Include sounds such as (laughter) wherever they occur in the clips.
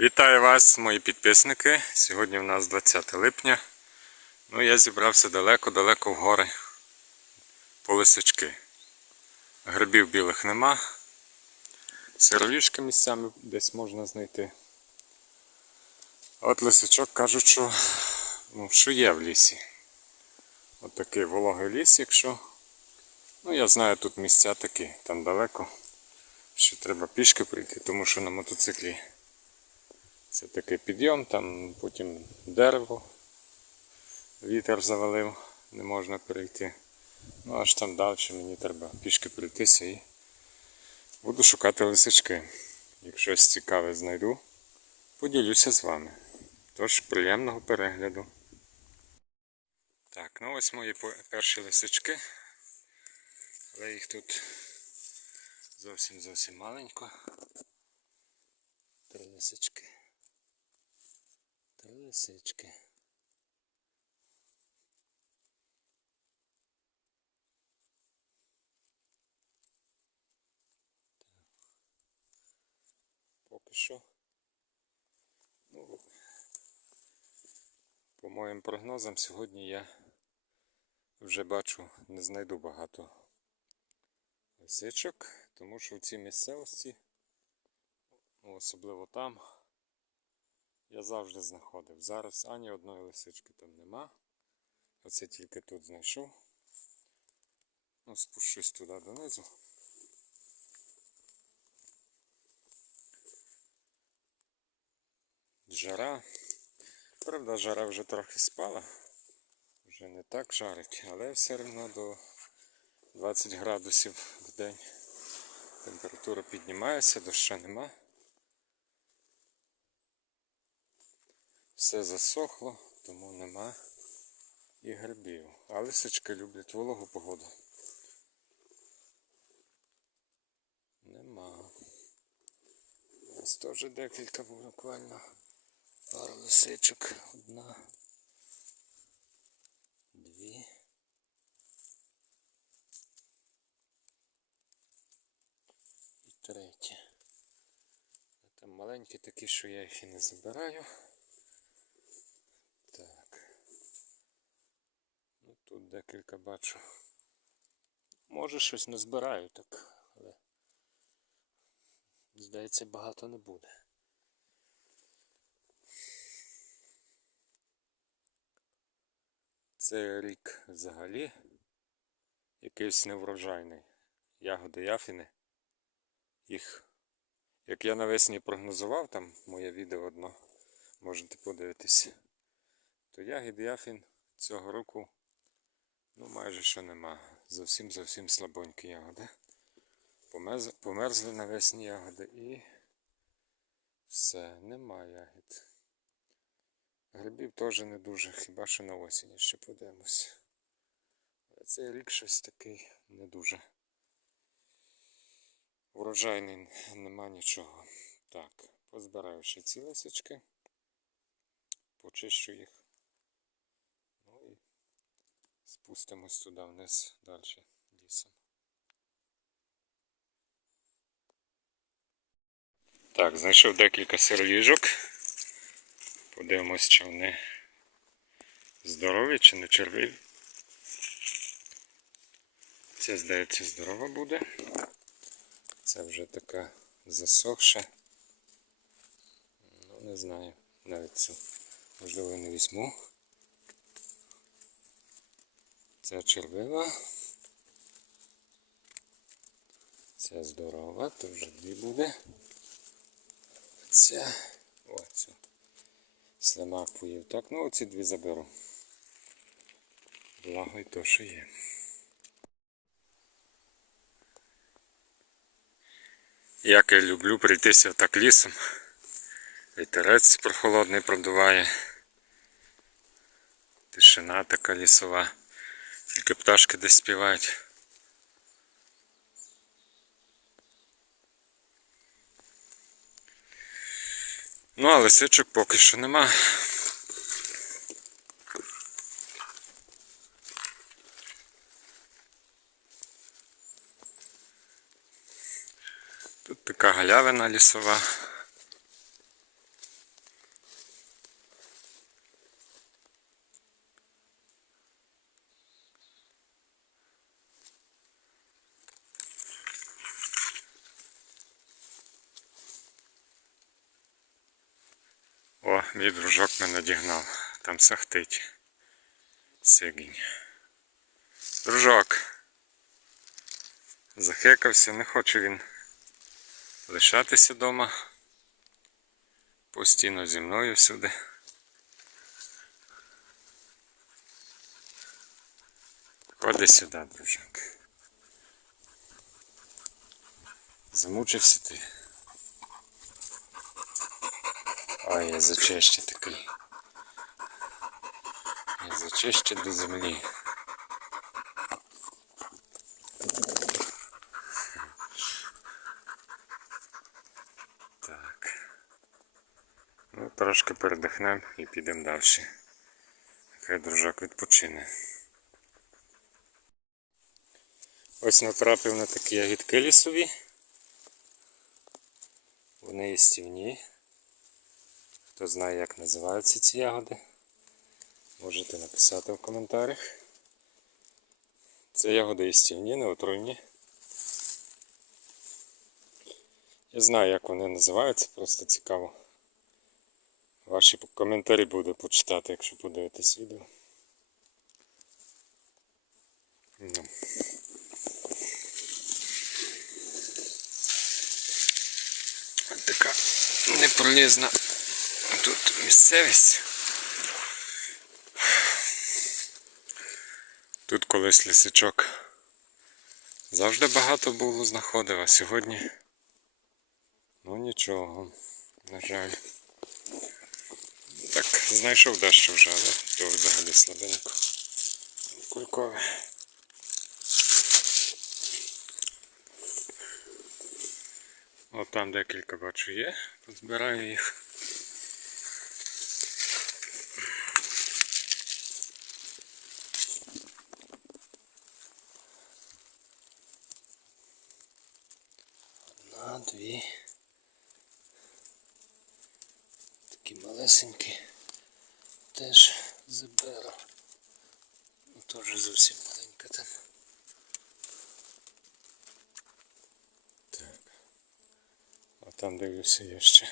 Вітаю вас, мої підписники. Сьогодні у нас 20 липня. Ну, я зібрався далеко-далеко в гори по лисички. Грибів білих нема. Сировішки місцями десь можна знайти. От лисичок кажуть, що, ну, що є в лісі. От такий вологий ліс, якщо. Ну, я знаю тут місця такі, там далеко. Що треба пішки прийти, тому що на мотоциклі це такий підйом, там потім дерево, вітер завалив, не можна перейти. Ну аж там далі мені треба пішки пройтися і буду шукати лисички. Якщо щось цікаве знайду, поділюся з вами. Тож приємного перегляду. Так, ну ось мої перші лисички. Але їх тут зовсім зовсім маленько. Три лисички. Три лисички. Поки що. Ну, по моїм прогнозам, сьогодні я вже бачу, не знайду багато лисичок, тому що в цій місцевості, ну, особливо там, я завжди знаходив. Зараз ані одної лисички там нема. Оце тільки тут знайшов. Ну, спущусь туди донизу. Жара. Правда, жара вже трохи спала. Вже не так жарить, але все одно до 20 градусів в день. Температура піднімається, дощу нема. Все засохло, тому нема і грибів. А лисички люблять вологу погоду. Нема. Ось теж декілька буквально. Пару лисичок. Одна. Дві. І третя. Там маленькі такі, що я їх і не забираю. Так. Ну тут декілька бачу. Може щось не збираю так, але здається багато не буде. Це рік взагалі якийсь неврожайний. Ягоди яфіни. Їх, як я навесні прогнозував, там моє відео одно, можете подивитися, то ягід яфін цього року ну майже що нема. Зовсім зовсім слабонькі ягоди. Померзли навесні ягоди і все, нема ягід. Грибів теж не дуже, хіба що на осінь ще подивимось. Цей рік щось такий не дуже. Врожайний нема нічого. Так, позбираю ще ці лисички, почищу їх. Ну і спустимось туди вниз далі лісом. Так, знайшов декілька сироїжок. Подивимось, чи вони здорові, чи не червиві. Це, здається, здорова буде. Це вже така засохша. Ну, не знаю, навіть цю, можливо, не візьму. Це червива. Це здорова, то вже дві буде. Ця, о, цю. Слимак поїв. Так, ну оці дві заберу. Благо й то, що є. Як я люблю прийтися так лісом. Вітерець прохолодний продуває. Тишина така лісова. Тільки пташки десь співають. Ну, а лисичок поки що нема. Тут така галявина лісова. Мій дружок мене дігнав. Там сахтить. Сигінь. Дружок. Захекався, не хоче він лишатися вдома. Постійно зі мною всюди. Ходи сюди, дружок. Замучився ти. Ой, я зачище такий. Я зачище до землі. Так. Ну, трошки передихнемо і підемо далі. Хай дружок відпочине. Ось натрапив на такі ягідки лісові. Вони їстівні. Хто знає, як називаються ці ягоди, можете написати в коментарях. Це ягоди їстівні, не отруйні. Я знаю, як вони називаються, просто цікаво. Ваші коментарі буду почитати, якщо подивитесь відео. Ну. Така непролізна тут місцевість. Тут колись лісичок завжди багато було знаходив, а сьогодні ну нічого, на жаль. Так, знайшов дещо вже, але то взагалі слабенько. Кулькове. От там декілька бачу є, позбираю їх. Одна, дві. Такі малесенькі. Теж заберу. Ну, теж зовсім маленька там. Так. А там дивлюся є ще.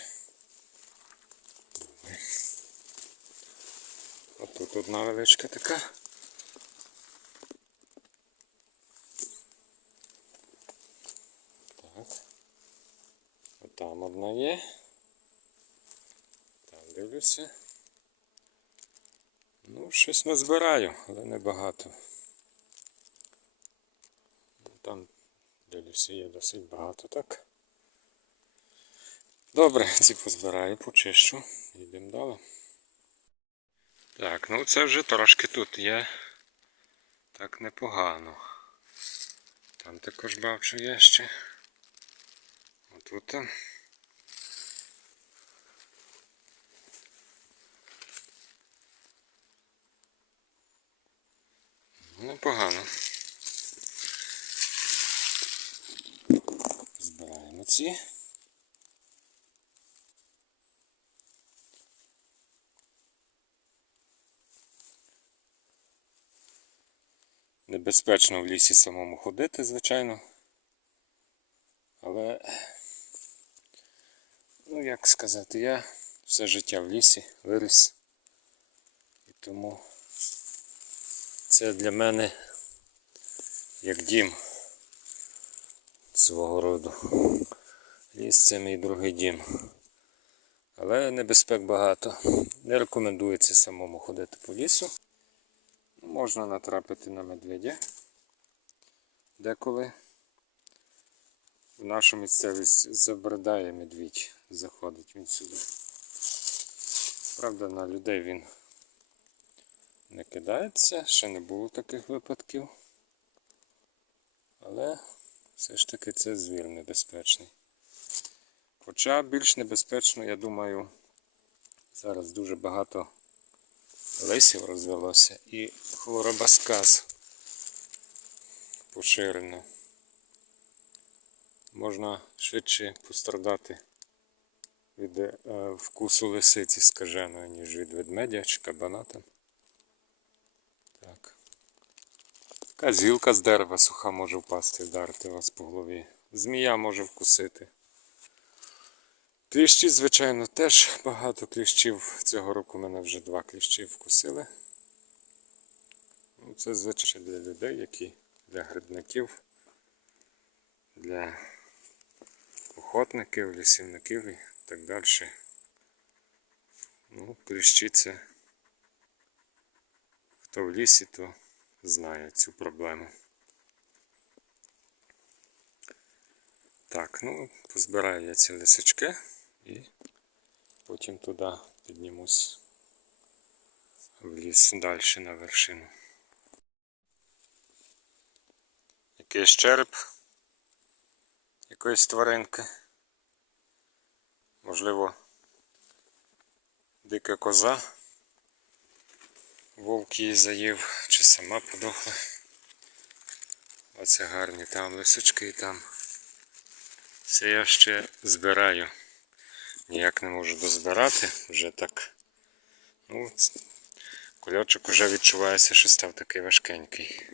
Тут одна величка така. Так. А там одна є. Там дивлюся. Ну, щось назбираю, але не багато. Ну, Там дивлюся є досить багато так. Добре, ці позбираю, почищу йдемо далі. Так, ну це вже трошки тут є. Так непогано. Там також бачу є ще. Отут. Ну, Непогано. Збираємо ці. Небезпечно в лісі самому ходити, звичайно. Але, ну як сказати, я все життя в лісі виріс. І тому це для мене як дім свого роду. Ліс це мій другий дім. Але небезпек багато. Не рекомендується самому ходити по лісу. Можна натрапити на медведя. Деколи в нашу місцевість забридає медвідь, заходить він сюди. Правда, на людей він не кидається, ще не було таких випадків. Але все ж таки це звір небезпечний. Хоча більш небезпечно, я думаю, зараз дуже багато лисів розвелося і хвороба сказ поширена. Можна швидше пострадати від е, вкусу лисиці скаженої, ніж від ведмедя чи кабана там. Так. Така з дерева суха може впасти, вдарити вас по голові. Змія може вкусити. Кліщі, звичайно, теж багато кліщів. Цього року мене вже два кліщі вкусили. Ну, Це звичайно для людей, які для грибників, для охотників, лісівників і так далі. Ну, кліщі це хто в лісі, то знає цю проблему. Так, ну, позбираю я ці лисички і потім туди піднімусь в ліс далі на вершину. Якийсь череп якоїсь тваринки. Можливо, дика коза. Вовк її заїв, чи сама подохла. Оце гарні там лисочки там. Це я ще збираю. Ніяк не можу дозбирати, вже так. Ну, кульочок вже відчувається, що став такий важкенький.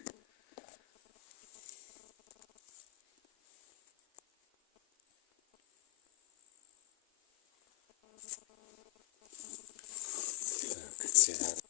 Так, ці гарні.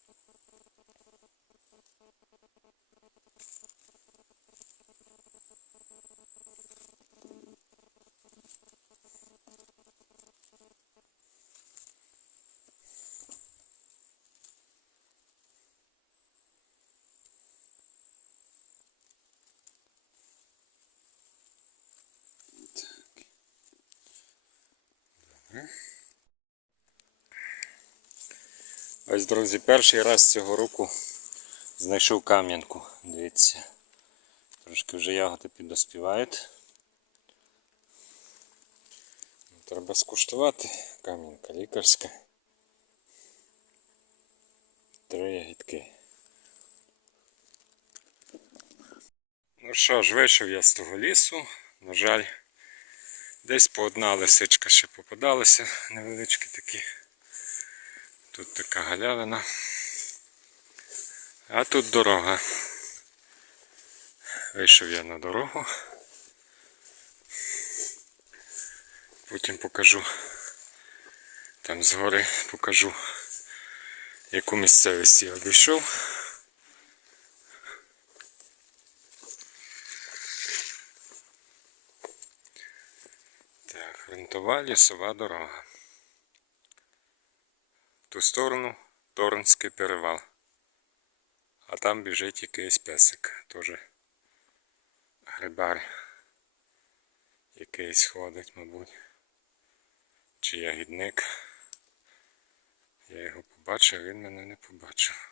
Ось, друзі, перший раз цього року знайшов кам'янку. Дивіться. Трошки вже ягоди підоспівають. Треба скуштувати. Кам'янка лікарська. Три ягідки. Ну що ж, вийшов я з того лісу. На жаль, десь по одна лисичка ще попадалася, невеличкі такі. Тут така галявина. А тут дорога. Вийшов я на дорогу. Потім покажу. Там згори покажу, яку місцевість я обійшов. Так, лісова дорога. В ту сторону Торнський перевал. А там біжить якийсь песик, теж грибар. Якийсь ходить, мабуть. Чи ягідник. Я його побачив, він мене не побачив.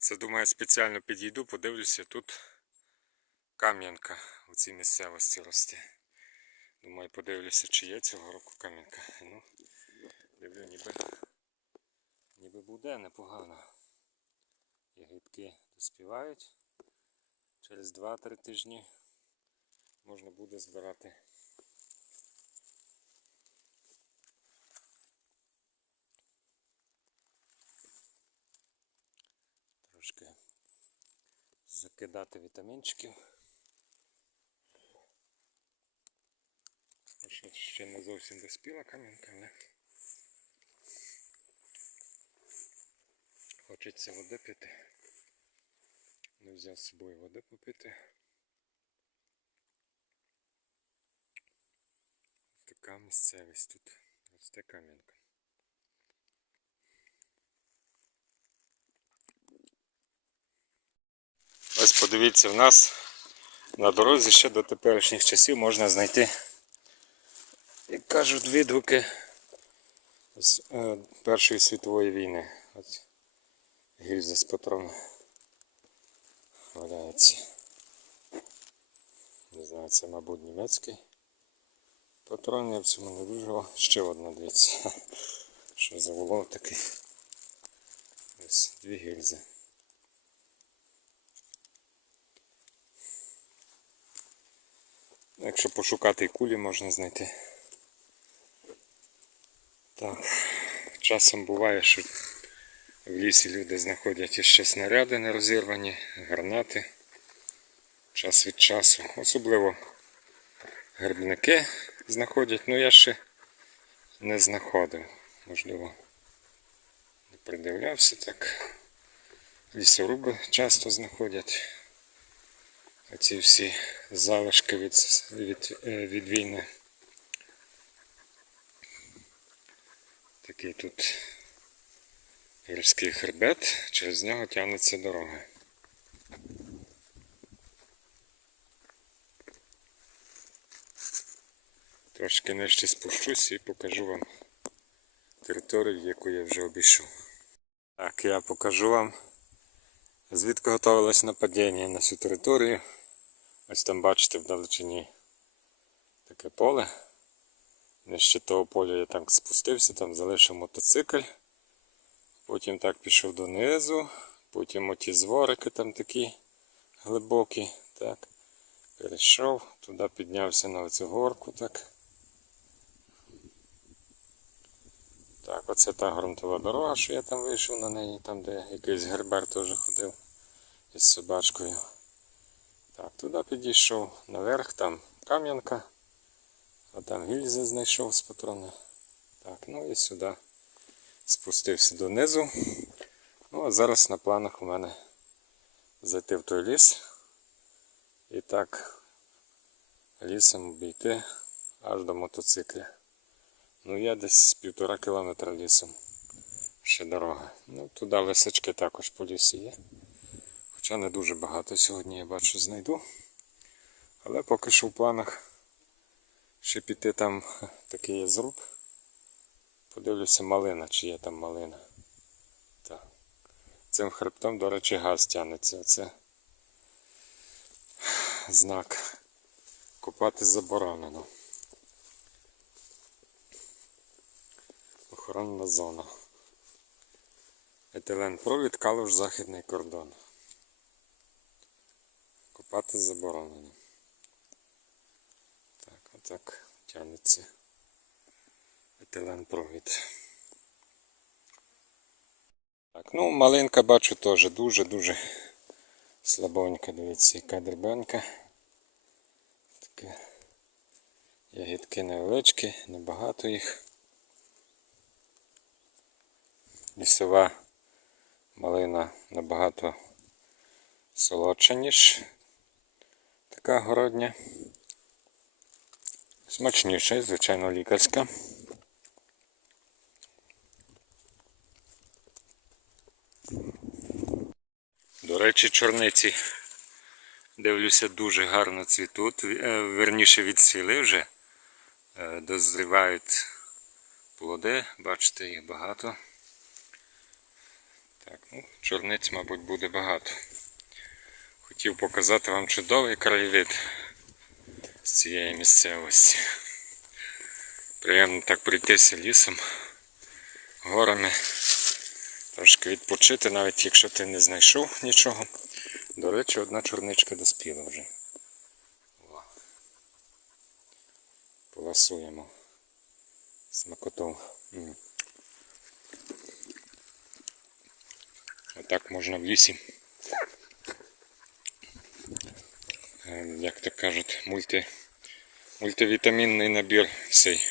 Оце думаю спеціально підійду, подивлюся, тут кам'янка у цій місцевості росте. Думаю, подивлюся, чи є цього року кам'янка. Ну, дивлю, ніби, ніби буде непогано. Ягідки доспівають. Через 2-3 тижні можна буде збирати. Трошки закидати вітамінчиків. Ще, ще не зовсім доспіла кам'янка, але хочеться води пити. Не взяв з собою води попити. Така місцевість тут. Ось Росте кам'янка. Ось подивіться, в нас на дорозі ще до теперішніх часів можна знайти, як кажуть, відгуки з е, Першої світової війни. От гільза з патрона валяється. Не знаю, це, мабуть, німецький патрон, я в цьому не виживав. Ще одна, дивіться. (laughs) Що за волов такий. Ось дві гільзи. Якщо пошукати і кулі можна знайти. Так, часом буває, що в лісі люди знаходять іще снаряди нерозірвані, гранати. Час від часу. Особливо грибники знаходять, ну я ще не знаходив. Можливо, не придивлявся так. Лісоруби часто знаходять оці всі залишки від, від, е, від війни. Такий тут гірський хребет, через нього тягнеться дорога. Трошки нижче спущусь і покажу вам територію, яку я вже обійшов. Так, я покажу вам, звідки готувалось нападіння на цю територію. Ось там бачите вдалечині таке поле. Нижче того поля я так спустився, там залишив мотоцикль. Потім так пішов донизу, потім оті зворики там такі глибокі. Так. Перейшов, туди піднявся на оцю горку. Так. Так, оце та ґрунтова дорога, що я там вийшов на неї, там де якийсь гербер теж ходив із собачкою. Так, туди підійшов наверх, там кам'янка, а там гільзи знайшов з патрона. Так, ну і сюди спустився донизу. Ну, а зараз на планах у мене зайти в той ліс і так лісом обійти аж до мотоцикля. Ну я десь півтора кілометра лісом. Ще дорога. Ну, туди лисички також по лісі є. Хоча не дуже багато сьогодні я бачу знайду. Але поки що в планах ще піти там такий є зруб. Подивлюся малина, чи є там малина. Так. Цим хребтом, до речі, газ тягнеться. Це знак. Копати заборонено. Охоронна зона. Етилен провід, калуш західний кордон. Копати заборонено. Так, отак тягнеться етилен провід. Так, ну малинка бачу теж дуже-дуже слабонька, дивіться, яка дрібенька. Таке ягідки невеличкі, небагато їх. Лісова малина набагато солодша, ніж така городня. Смачніша, звичайно, лікарська. До речі, чорниці, дивлюся, дуже гарно цвітуть. Е, Верніше відсвіли вже. Е, Дозрівають плоди, бачите, їх багато. Так, ну, чорниць, мабуть, буде багато. Хотів показати вам чудовий краєвид з цієї місцевості. Приємно так пройтися лісом, горами, трошки відпочити, навіть якщо ти не знайшов нічого. До речі, одна чорничка доспіла вже. Поласуємо смакотом. Отак можна в лісі. Е, Як то кажуть, мульти, мультивітамінний набір цей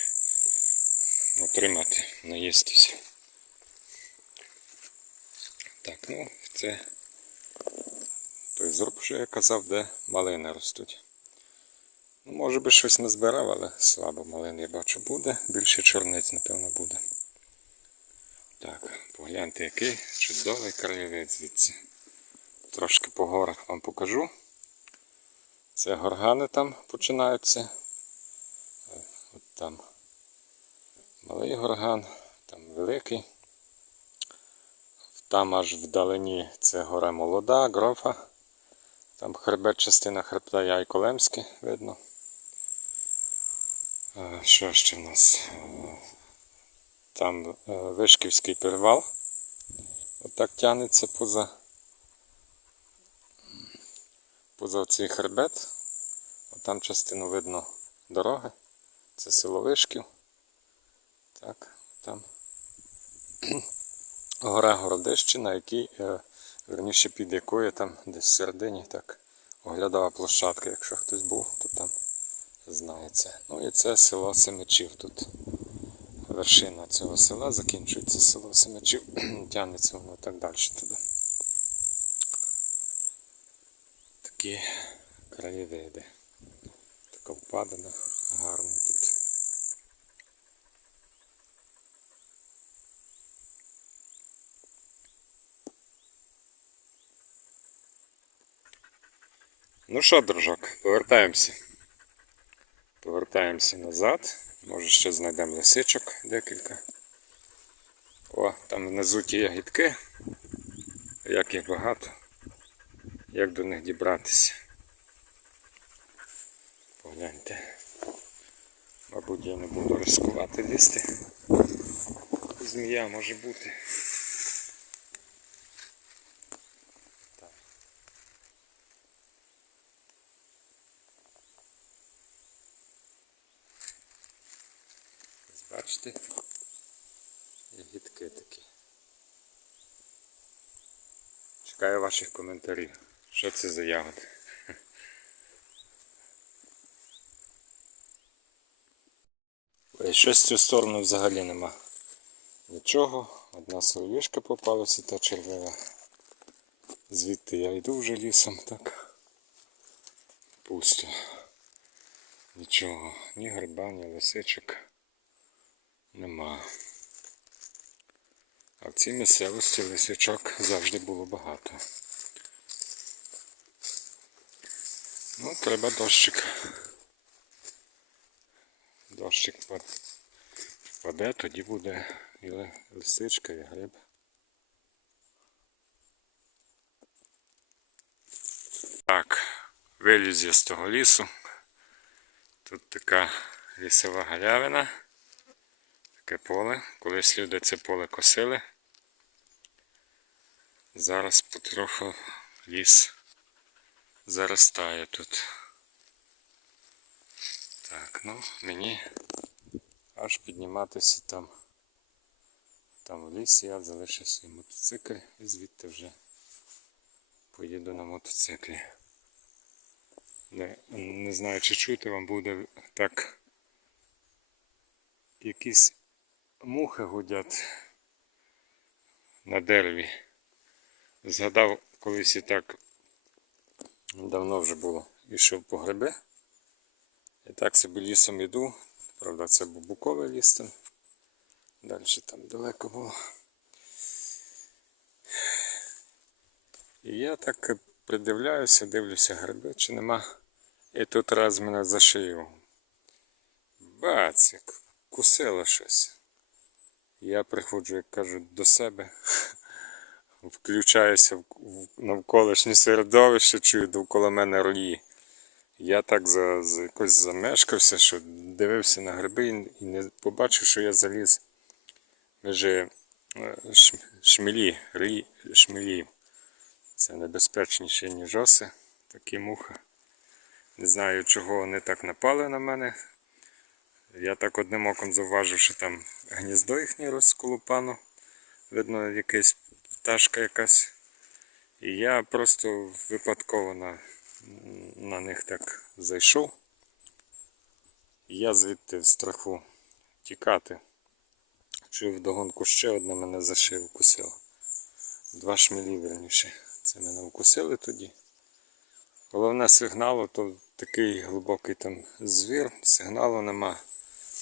отримати, наїстися. Так, ну це той зруб, що я казав, де малини ростуть. Ну, може би щось назбирав, але слабо малин я бачу буде. Більше чорниць, напевно, буде. Так, погляньте, який чудовий краєвид звідси. Трошки по горах вам покажу. Це горгани там починаються. От там малий горган, там великий. Там аж вдалині це гора молода, грофа. Там хребет, частина хребта Яйколемське видно. Е, Що ще в нас? Е, Там е, Вишківський перевал. Отак тягнеться поза, поза цей хребет. Там частину видно дороги. Це село Вишків. Так, там (clears throat) гора Городищина, який, е, верніше під якою там десь в середині так оглядова площадка. Якщо хтось був, то там знає це. Ну і це село Семичів тут. Вершина цього села закінчується село Семичів, (clears throat) тягнеться воно так далі туди. Такі краєвиди. Така впадина гарна тут. Ну що, дружок, повертаємося. Повертаємося назад. Може ще знайдемо лисичок декілька. О, там внизу ті ягідки. Як їх багато. Як до них дібратися. Погляньте. Мабуть, я не буду ризикувати лізти. Змія може бути. Бачите? Ягідки такі. Чекаю ваших коментарів. Що це за ягоди? (laughs) Щось в цю сторону взагалі нема. Нічого. Одна сорвішка попалася та червива. Звідти я йду вже лісом, так. Пусто. Нічого. Ні гриба, ні лисичок. Нема. А в цій місцевості лисичок завжди було багато. Ну, треба дощик. Дощик пад- впаде, тоді буде і лисичка, і гриб. Так, виліз я з того лісу. Тут така лісова галявина. Таке поле. Колись люди це поле косили. Зараз потроху ліс заростає тут. Так, ну мені аж підніматися там. Там в лісі я залишив свій мотоцикл і звідти вже поїду на мотоциклі. Не, не знаю, чи чути вам буде так. Якісь мухи гудять на дереві. Згадав колись і так давно вже було. Ішов по гриби. І так собі лісом іду. Правда, це був буковий ліс. Далі там далеко було. І я так придивляюся, дивлюся гриби, чи нема. І тут раз мене за шию. Бац, кусило щось. Я приходжу, як кажуть, до себе, включаюся в навколишнє середовище, чую довкола мене рої. Я так за, за якось замешкався, що дивився на гриби і не побачив, що я заліз між е, ш- шмелі, рі, шмелі. Це небезпечніше, ніж оси, такі мухи. Не знаю, чого вони так напали на мене. Я так одним оком зауважив, що там гніздо їхнє розколупано. Видно, якась пташка якась. І я просто випадково на, на них так зайшов. Я звідти в страху тікати. Чую вдогонку ще одне мене за шию вкусило. Два шмелі, верніше. Це мене вкусили тоді. Головне сигналу, то такий глибокий там звір, сигналу нема,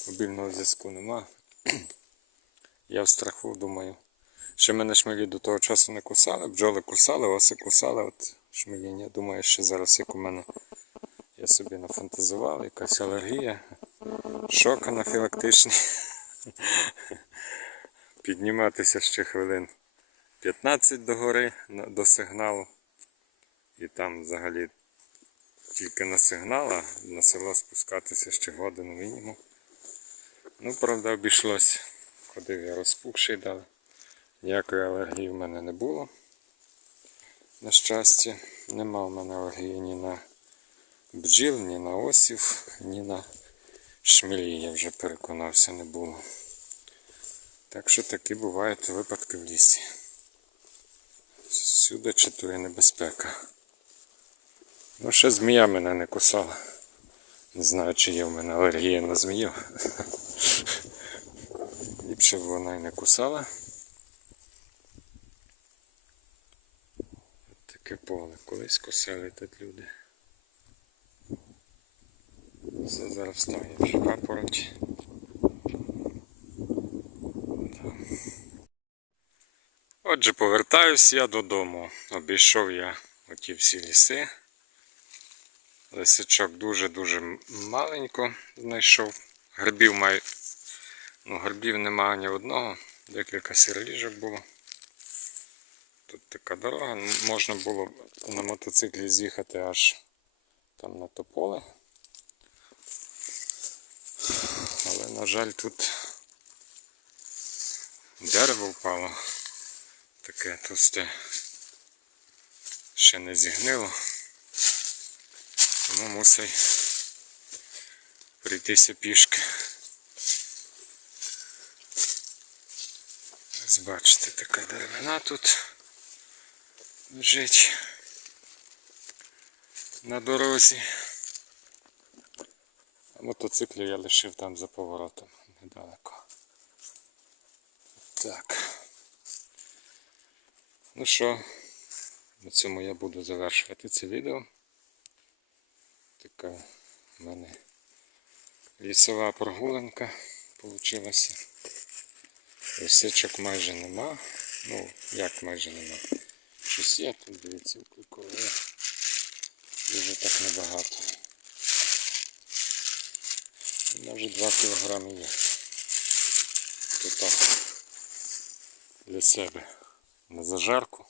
мобільного зв'язку нема. (clears throat) Я в страху думаю. Ще мене шмелі до того часу не кусали, бджоли кусали, оси кусали, от шмелі ні. Думаю, що зараз як у мене я собі нафантазував, якась алергія, шок анафілактичний. (laughs) Підніматися ще хвилин 15 до гори до сигналу. І там взагалі тільки на сигнал, а на село спускатися ще годину мінімум. Ну, правда, обійшлось. Ходив я розпухший далі. Ніякої алергії в мене не було. На щастя, нема в мене алергії ні на бджіл, ні на осів, ні на шмелі, я вже переконався, не було. Так що такі бувають випадки в лісі. Всюди чатує небезпека. Ну, ще змія мене не кусала. Не знаю, чи є в мене алергія на змію. (laughs) Ліпше б вона й не кусала. Поле. Колись косили тут люди. Це зараз стає вже папороть. Отже, повертаюсь я додому. Обійшов я оті всі ліси. Лисичок дуже-дуже маленько знайшов. Грибів маю. Ну, грибів немає ні одного. Декілька сіроліжок було. Тут така дорога. Можна було на мотоциклі з'їхати аж там на тополе. Але, на жаль, тут дерево впало. Таке товсте. Ще не зігнило. Тому мусить прийтися пішки. Ось бачите, така деревина тут лежить на дорозі. А мотоцикл я лишив там за поворотом недалеко. Так. Ну що, на цьому я буду завершувати це відео. Така в мене лісова прогулянка получилася. Лисичок майже нема. Ну, як майже нема. Щось є тут, дивіться, коли дуже так небагато. Може 2 кілограми є. То так. Для себе. На зажарку.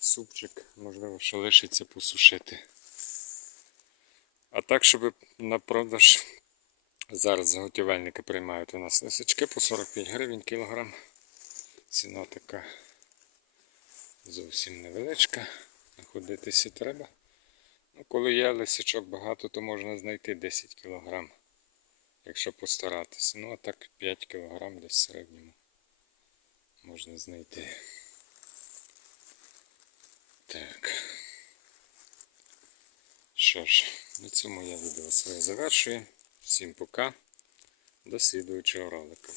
Супчик, можливо, що лишиться посушити. А так, щоб на продаж зараз заготівельники приймають у нас лисички по 45 гривень кілограм. Ціна така зовсім невеличка. Находитися треба. Ну, коли є лисичок багато, то можна знайти 10 кілограм, якщо постаратися. Ну, а так 5 кілограм десь в середньому можна знайти. Так. Що ж, на цьому я відео своє завершую. Всім пока. До слідуючого ролика.